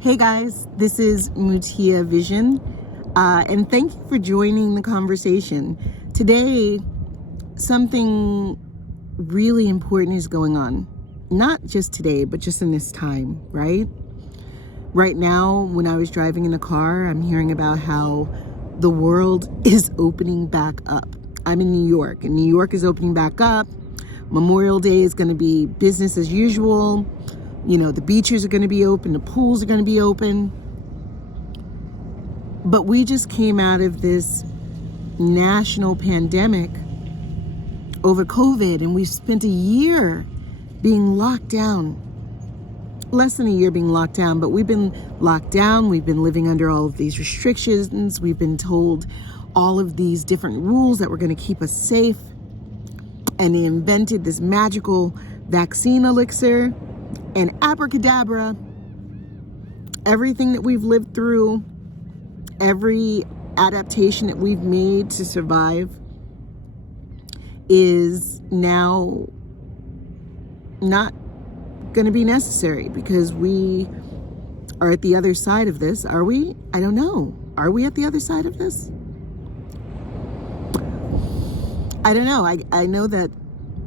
Hey guys, this is Mutiyaa Vision, and thank you for joining the conversation. Today, something really important is going on. Not just today, but just in this time, right? Right now, when I was driving in the car, I'm hearing about how the world is opening back up. I'm in New York, and New York is opening back up. Memorial Day is going to be business as usual. You know, the beaches are going to be open, the pools are going to be open. But we just came out of this national pandemic over COVID, and we've spent a year being locked down. Less than a year being locked down, but we've been locked down. We've been living under all of these restrictions. We've been told all of these different rules that were going to keep us safe. And they invented this magical vaccine elixir. And abracadabra, everything that we've lived through, every adaptation that we've made to survive is now not going to be necessary because we are at the other side of this. Are we? I don't know. Are we at the other side of this? I don't know. I know that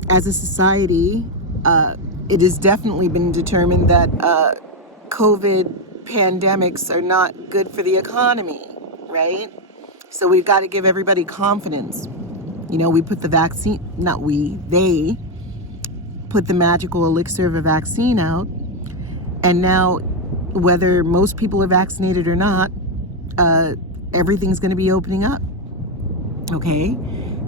as a society, it has definitely been determined that COVID pandemics are not good for the economy, right? So we've got to give everybody confidence. You know, we put the vaccine, not we, they put the magical elixir of a vaccine out. And now, whether most people are vaccinated or not, everything's going to be opening up. Okay?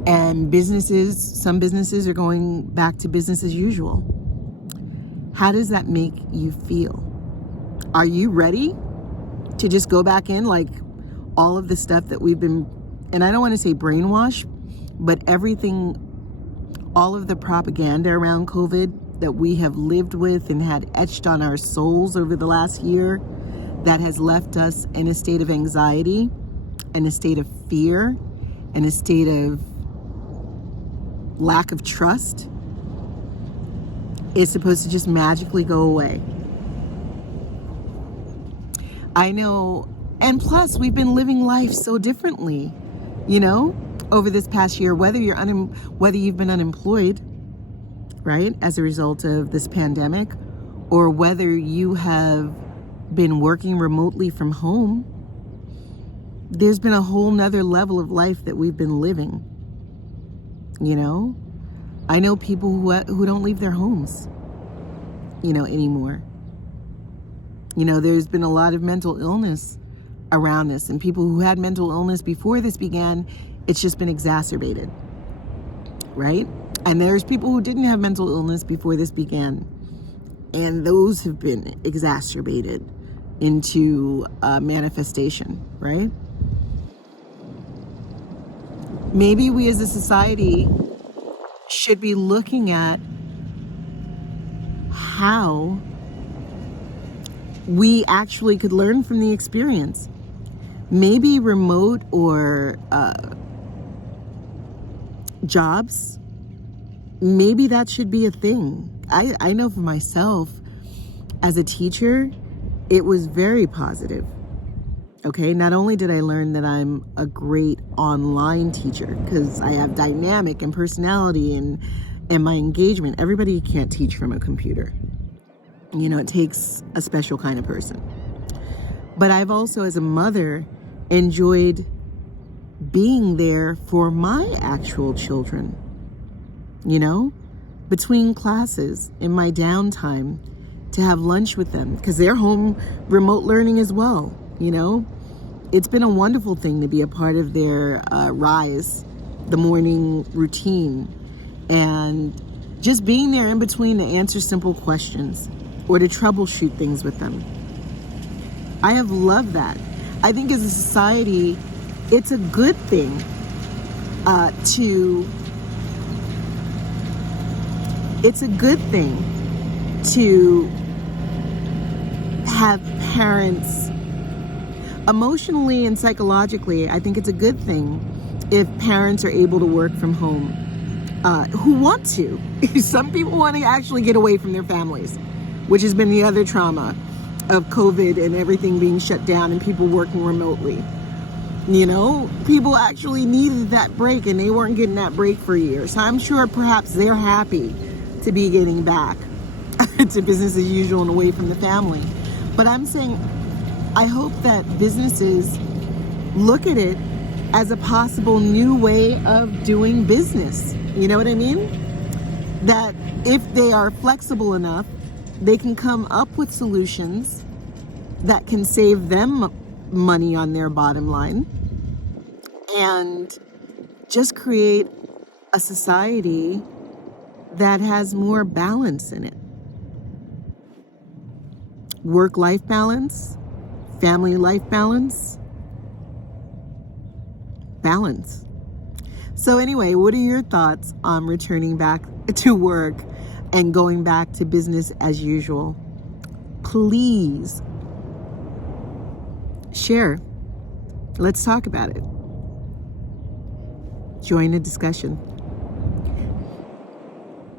And some businesses are going back to business as usual. How does that make you feel? Are you ready to just go back in like all of the stuff that we've been, and I don't want to say brainwash, but everything, all of the propaganda around COVID that we have lived with and had etched on our souls over the last year that has left us in a state of anxiety, in a state of fear, in a state of lack of trust, is supposed to just magically go away. I know, and plus we've been living life so differently, you know, over this past year, whether you've been unemployed, right, as a result of this pandemic, or whether you have been working remotely from home, there's been a whole nother level of life that we've been living. You know, I know people who don't leave their homes, you know, anymore. You know, there's been a lot of mental illness around this, and people who had mental illness before this began, it's just been exacerbated, right? And there's people who didn't have mental illness before this began, and those have been exacerbated into manifestation, right? Maybe we as a society should be looking at how we actually could learn from the experience. Maybe remote or jobs, maybe that should be a thing. I know for myself, as a teacher, it was very positive. Okay, not only did I learn that I'm a great online teacher because I have dynamic and personality and my engagement. Everybody can't teach from a computer. You know, it takes a special kind of person. But I've also, as a mother, enjoyed being there for my actual children. You know, between classes, in my downtime, to have lunch with them because they're home remote learning as well, you know. It's been a wonderful thing to be a part of their rise, the morning routine, and just being there in between to answer simple questions or to troubleshoot things with them. I have loved that. I think as a society, it's a good thing to have parents. Emotionally and psychologically, I think it's a good thing if parents are able to work from home, who want to. Some people want to actually get away from their families, which has been the other trauma. of COVID and everything being shut down and people working remotely. You know, people actually needed that break and they weren't getting that break for years. So I'm sure perhaps they're happy to be getting back to business as usual and away from the family. But I'm saying, I hope that businesses look at it as a possible new way of doing business. You know what I mean? That if they are flexible enough, they can come up with solutions that can save them money on their bottom line and just create a society that has more balance in it. Work-life balance, family-life balance, balance. So anyway, what are your thoughts on returning back to work and going back to business as usual? Please share. Let's talk about it. Join the discussion.